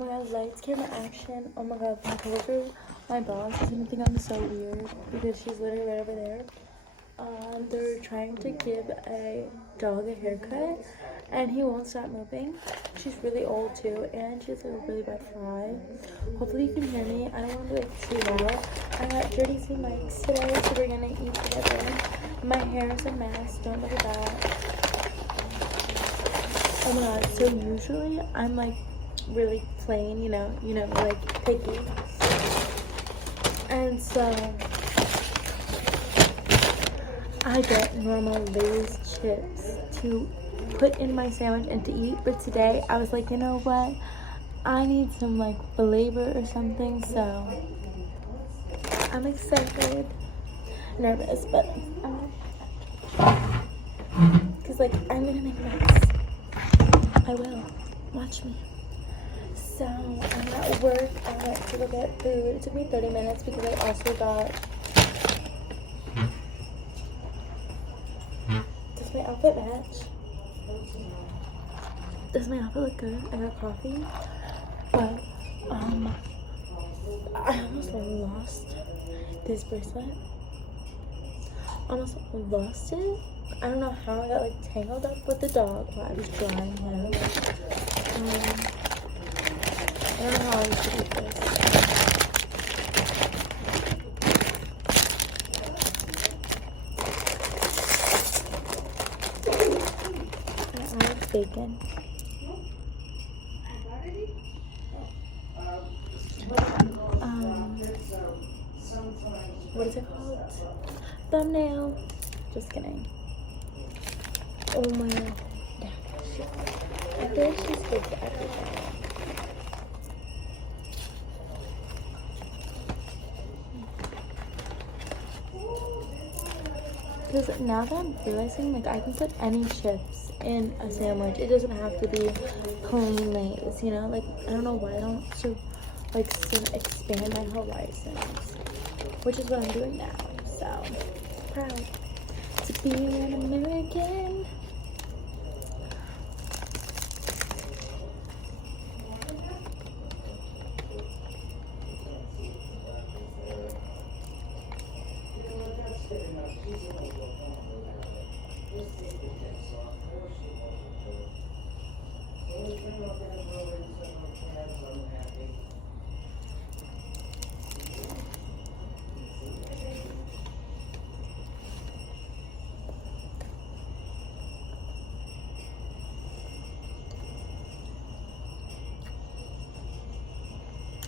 Oh my god, lights, camera, action. Oh my god, my coworker, my boss is gonna think I'm so weird because she's literally right over there. They're trying to give a dog a haircut and he won't stop moving. She's really old too and she has a really bad fly. Hopefully you can hear me. I don't want to be like too loud. I got dirty two mics today, so we're gonna eat together. My hair is a mess. Don't look at that. Oh my god, so usually I'm like really plain, you know, like picky. And so I get normal Lay's chips to put in my sandwich and to eat, but today I was like, you know what? I need some like flavor or something, so I'm excited, nervous, but because like I'm gonna make a mess. I will. Watch me. So I'm at work. I went to go get food. It took me 30 minutes because I also got. Does my outfit match? Does my outfit look good? I got coffee. But I almost lost this bracelet. Almost lost it. I don't know how I got like tangled up with the dog while I was drying him. I don't know how I used to do this. I added bacon. What is it called? Thumbnail. Just kidding. Oh my god. I feel like she's good for everything. Because now that I'm realizing, like, I can put any chips in a sandwich. It doesn't have to be plain Lay's, you know? Like, I don't know why I don't expand my horizons. Which is what I'm doing now. So, proud to be an American.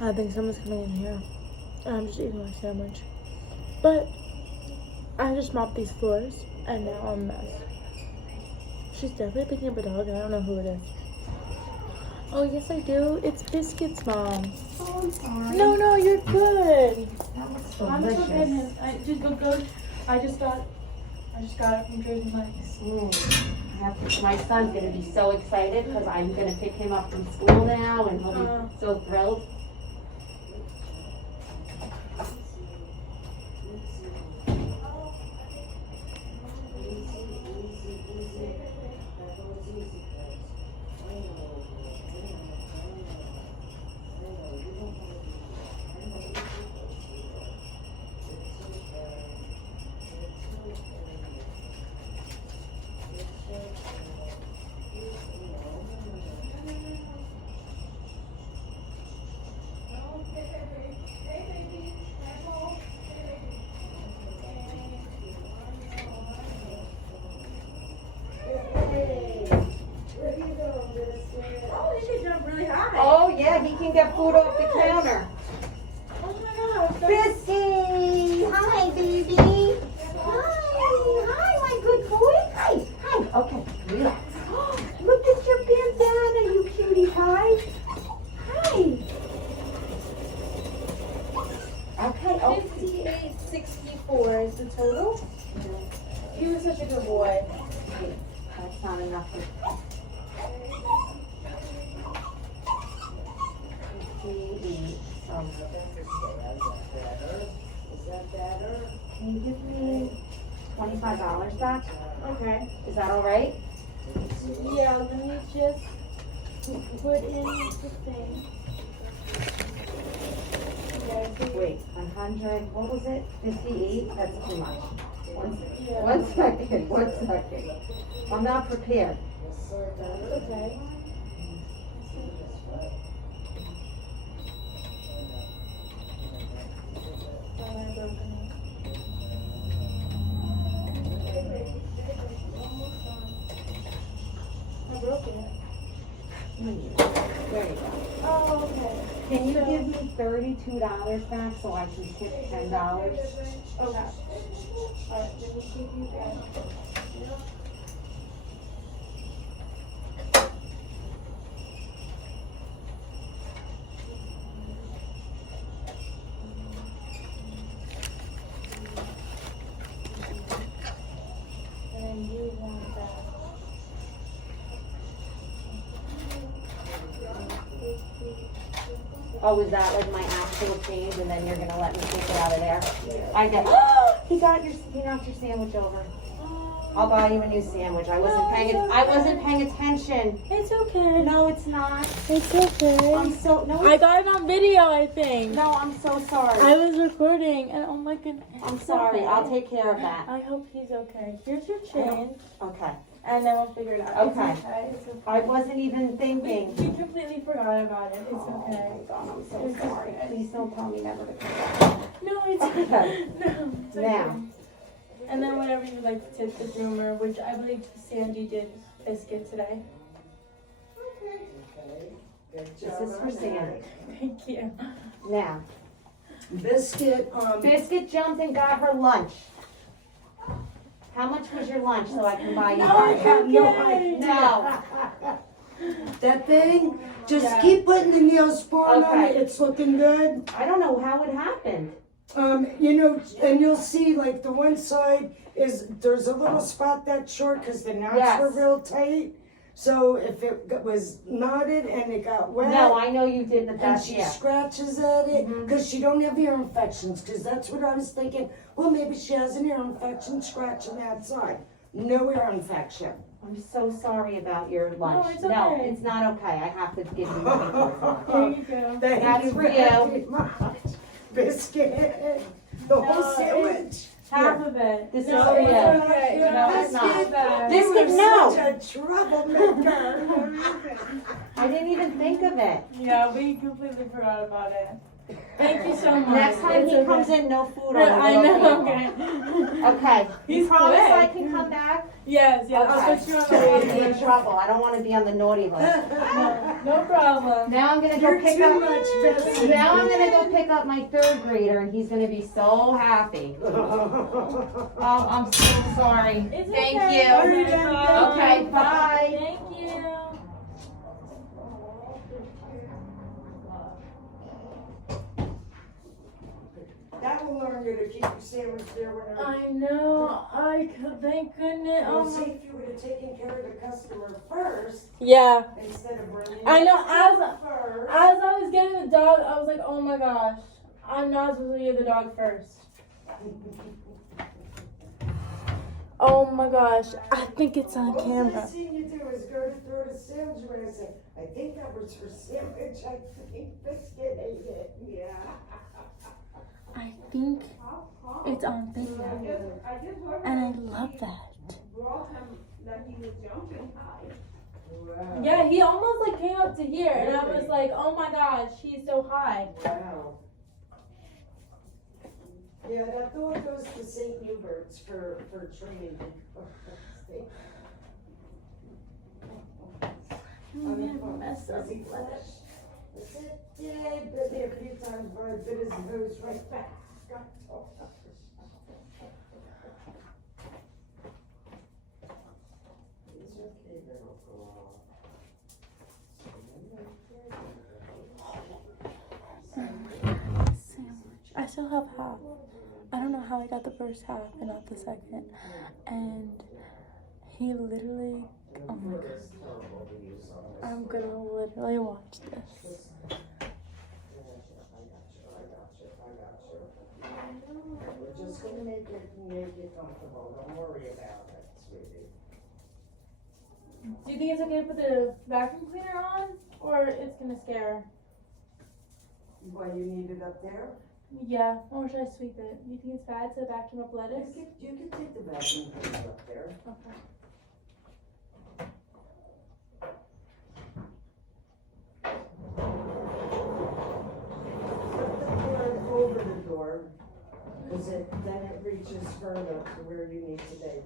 I think someone's coming in here. I'm just eating my sandwich. But I just mopped these floors and now I'm a mess. She's definitely picking up a dog and I don't know who it is. Oh yes I do. It's Biscuit's mom. Oh, I'm sorry. No, you're good. That looks I'm delicious. so good. I just go. I just got it from Jersey Mike's. My son's gonna be so excited because I'm gonna pick him up from school now and he'll be so thrilled. Oh yeah, he can get food off the counter. Oh my god. Chrissy! Hi, baby. Hi, my good boy. Hi. Okay, relax. Look at your bandana, you cutie pie. Hi. Okay. 58.64 is the total. He was such a good boy. That's not enough. Can you give me $25 back? Okay. Is that all right? Yeah, let me just put in the thing. 100, what was it? 58? That's too much. Yeah. One second. I'm not prepared. Okay. I broke it. There you go. Oh, okay. Can you give me $32 back so I can tip $10? Okay. Alright, let me give you that. And then you want that. Oh, is that like my actual change and then you're gonna let me take it out of there? Yeah. I get, he knocked your sandwich over. I'll buy you a new sandwich. I wasn't paying attention. It's okay. No, it's not. It's okay. No, I got it on video, I think. no, I'm so sorry. I was recording, and oh my goodness. I'm sorry. I'll take care of that. I hope he's okay. Here's your change, Okay. and then we'll figure it out. Okay. It's okay. It's okay. I wasn't even thinking. We completely forgot about it. It's okay. Oh my God, I'm so It's sorry. okay. Please don't tell me never to come back. No, it's Okay. okay. No, it's okay. Now. And then whenever you like to tip the groomer, which I believe Sandy did biscuit today. This is for Sandy. Thank you. Now, Biscuit, Biscuit jumped and got her lunch. How much was your lunch so I can buy you No, lunch? it's have no okay. idea. No. that thing, just Yeah. keep putting the Neosporin on Okay. it, it's looking good. I don't know how it happened. You know, and you'll see like the one side there's a little spot that's short because the knots Yes. were real tight. So if it was knotted and it got wet, No, I know you did the and best. she Yeah. scratches at it Mhm. because she don't have ear infections, because that's what I was thinking. Well, maybe she has an ear infection scratching that side. No ear infection. I'm so sorry about your lunch. No, it's okay. It's not okay. I have to give you money for it. Here you go. Thank That's you for very you. much. Biscuit. The whole No, sandwich. Half of it. This is no, for it's you. okay. No, it's it's not. bad. This- You are no. such a troublemaker. I didn't even think of it. Yeah, we completely forgot about it. Thank you so much. Next time It's he okay. comes in, no food on the I little know. table. Okay. Okay. You He's promise quick. I can come back? Yes, yes. I'll Okay. put you on I'm gonna be the in list. trouble. I don't want to be on the naughty list. No problem. Now I'm gonna go You're pick too up. much, Bessie. Now I'm gonna go pick up my third grader, and he's gonna be so happy. Oh, I'm so sorry. It's Thank okay. you. No problem. Okay, bye. Thank you. That will learn you to keep your sandwich there whenever. I know. Thank goodness. Well, see, if you would have taken care of the customer first Yeah. instead of bringing. I know, it first. As I was getting the dog, I was like, oh my gosh, I'm not supposed to get the dog first. Oh my gosh, I think it's on What camera. I've seen you do is go to throw the sandwich away and say, I think that was her sandwich. I think Biscuit ate it. Yeah. I think it's on video, and I love that. Wow. Yeah, he almost like came up to here, and I was like, oh my gosh, he's so high. Wow. Yeah, that dog goes to St. Hubert's for training. I'm gonna mess up. Yeah, I've been there a few times, but I bit his nose right back. It's okay, little girl. Sandwich. I still have half. I don't know how I got the first half and not the second. And he literally, oh my god. I'm gonna literally watch this. We're just gonna make it comfortable. Don't worry about it, sweetie. Do you think it's okay to put the vacuum cleaner on? Or it's gonna scare her? Why you need it up there? Yeah, or should I sweep it? You think it's bad to vacuum up lettuce? You can take the vacuum cleaner up there. Okay. Put the cord over the door, because then it reaches further to where you need to be.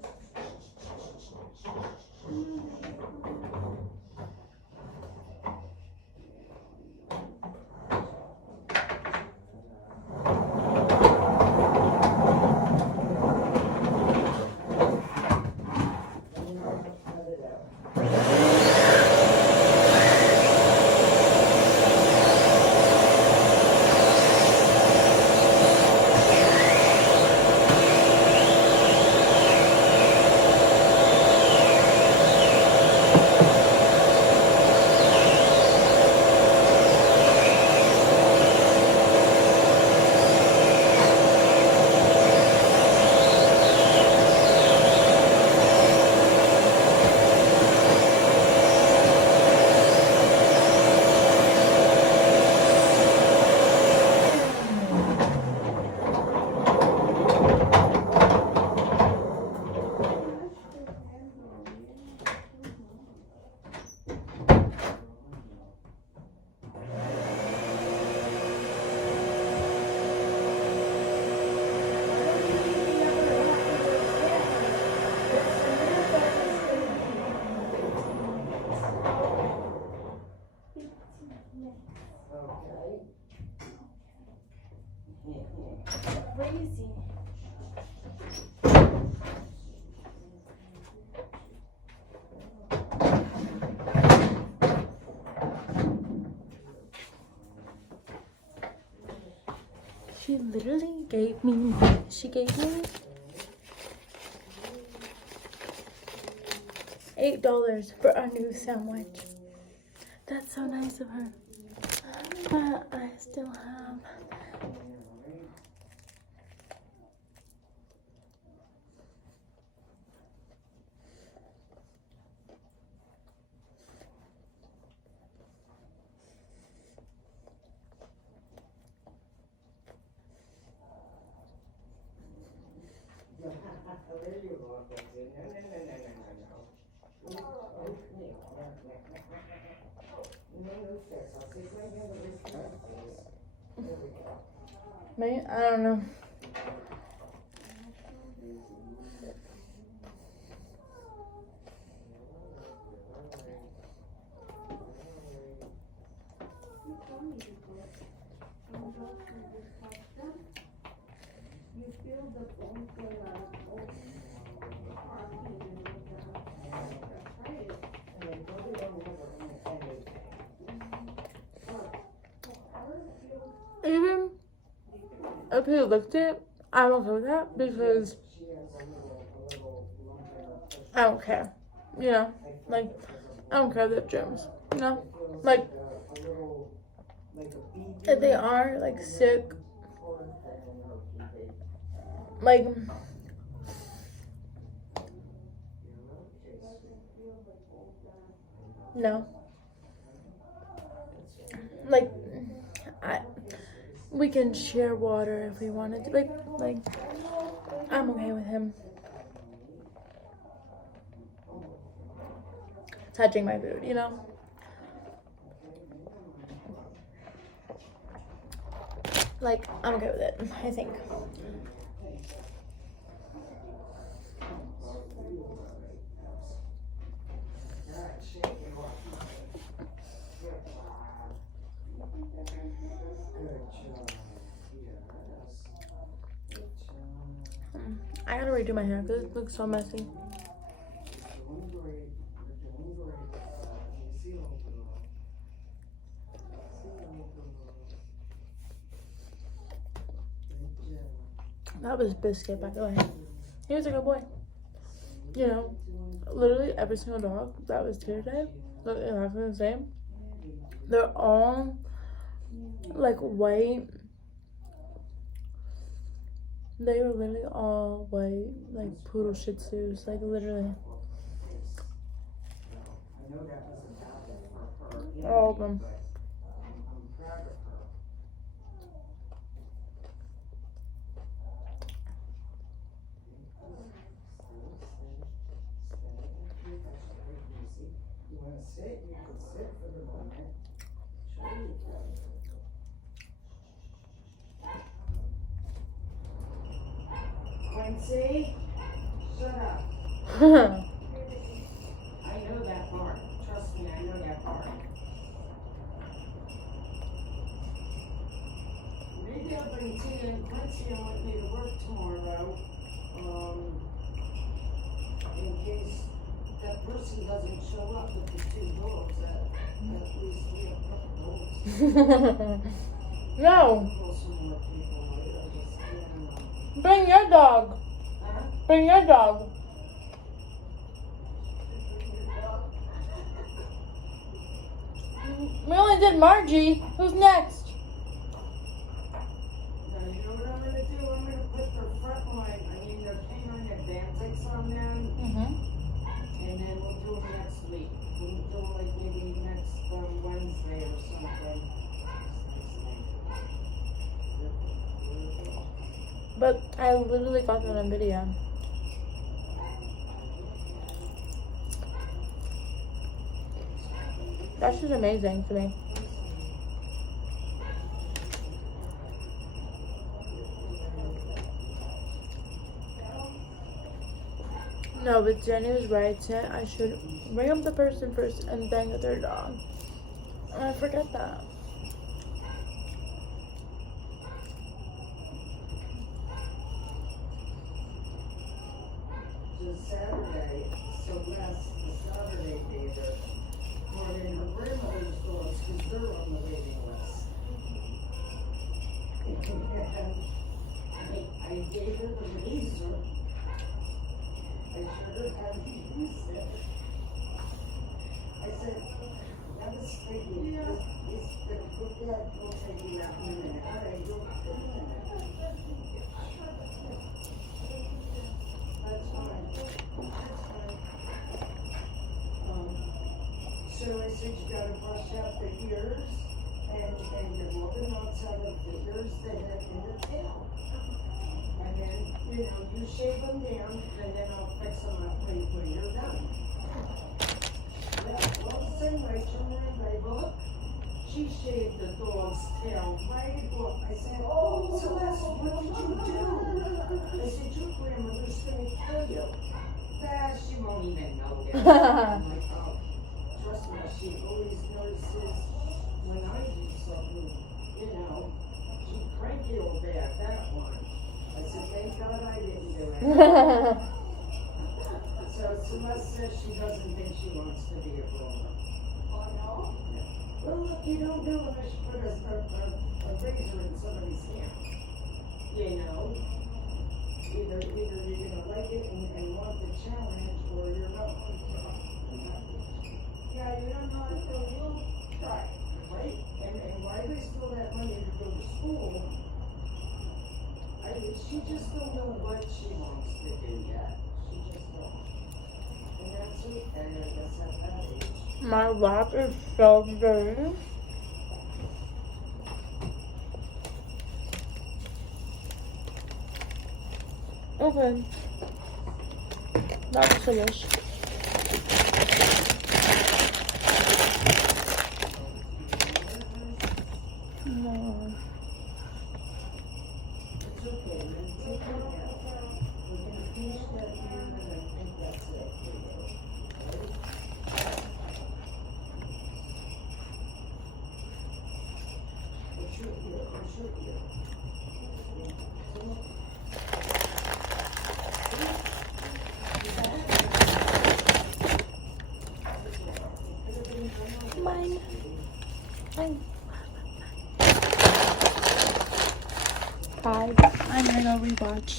Cut it out. Okay. Crazy. She literally gave me, $8 for a new sandwich. That's so nice of her. But I still have. Me? I don't know. Even if you licked it, I'm okay with that because I don't care. You know, like I don't care if they have germs. You know, like if they are like sick, like no, like we can share water if we wanted to. Like I'm okay with him touching my food. You know. Like, I'm okay with it, I think. I gotta redo my hair because it looks so messy. That was Biscuit, by the way. He was a good boy. You know, literally every single dog that was here today looked exactly the same. They're all like white. They were literally all white, like poodle shih tzus, like literally. All of them. fine, see? Shut up. I know that part. Trust me, I know that part. Maybe I'll bring Tina and Quincy and want me to work tomorrow. In case that person doesn't show up with the 2 dogs, at least we have a couple dogs. No, Pull some more people out. I just, yeah, bring your dog. huh? Bring your dog. We only did Margie. Who's next? Now, you know what I'm gonna do? I'm gonna put their front line, their canine advantage on them, Mm-hmm. and then we'll do them next week. We'll do them like maybe next Wednesday or something. But I literally got that on video. That's just amazing to me. No, but Jenny was right. I should bring up the person first and then get their dog. And I forget that. The Saturday, Celeste, the Saturday theater, brought in her grandmother's dogs because they're on the waiting list. I gave her the laser. I should have had used it. I said, I was thinking, this will take you that minute. All right, you'll take a minute. That's fine. So I said you gotta brush out the ears and get all the knots out of the ears, the head, and the tail. And then, you shave them down, and then I'll fix them up when you're done. Well, all the same way, turn around, babe, look. She shaved the dog's tail right off. I said, oh, Celeste, what did you do? I said, your grandmother's gonna kill you. She won't even know that. I'm like, oh, trust me, she always notices when I do something, she cranky old bad, that one. I said, thank God I didn't do it. So Celeste says she doesn't think she wants to be a groomer. Oh, no? Yeah. Well, look, you don't know unless you put a razor in somebody's hand. Either you're gonna like it and want the challenge, or you're not going to. Yeah, you don't know until you try, right? And why they still have money to go to school? She just don't know what she wants to do yet. She just don't. And that's okay, I guess at that age. My lap is so dirty. Okay. That's finished. No. It's okay, man. Take care of that. We're gonna finish that here, and I think that's it for you. Ready? What's your ear? What's your ear? Mine. Mine. Bye. I'm gonna rewatch.